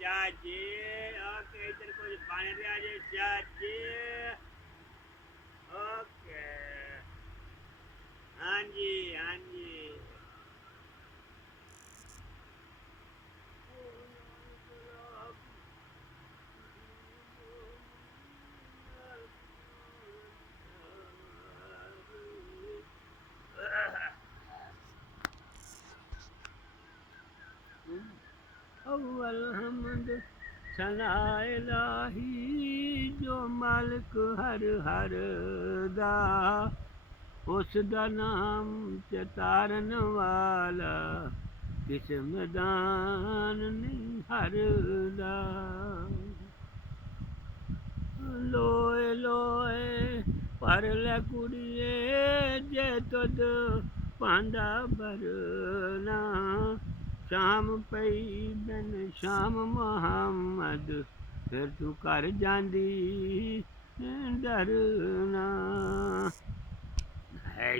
जज ओके इधर कुछ बन रहा है जज ओके हाँ जी हाँ जी अव्वल हमद सनाए इलाही जो मालिक हर हर दा उस दा नाम चतारन वाला किस मैदान नहीं हरदा लोए लोए पर ले कुड़िए जे तुद पांदा भरना शाम पई बिन शाम मुहम्मद फिर तू कर जांदी डरना है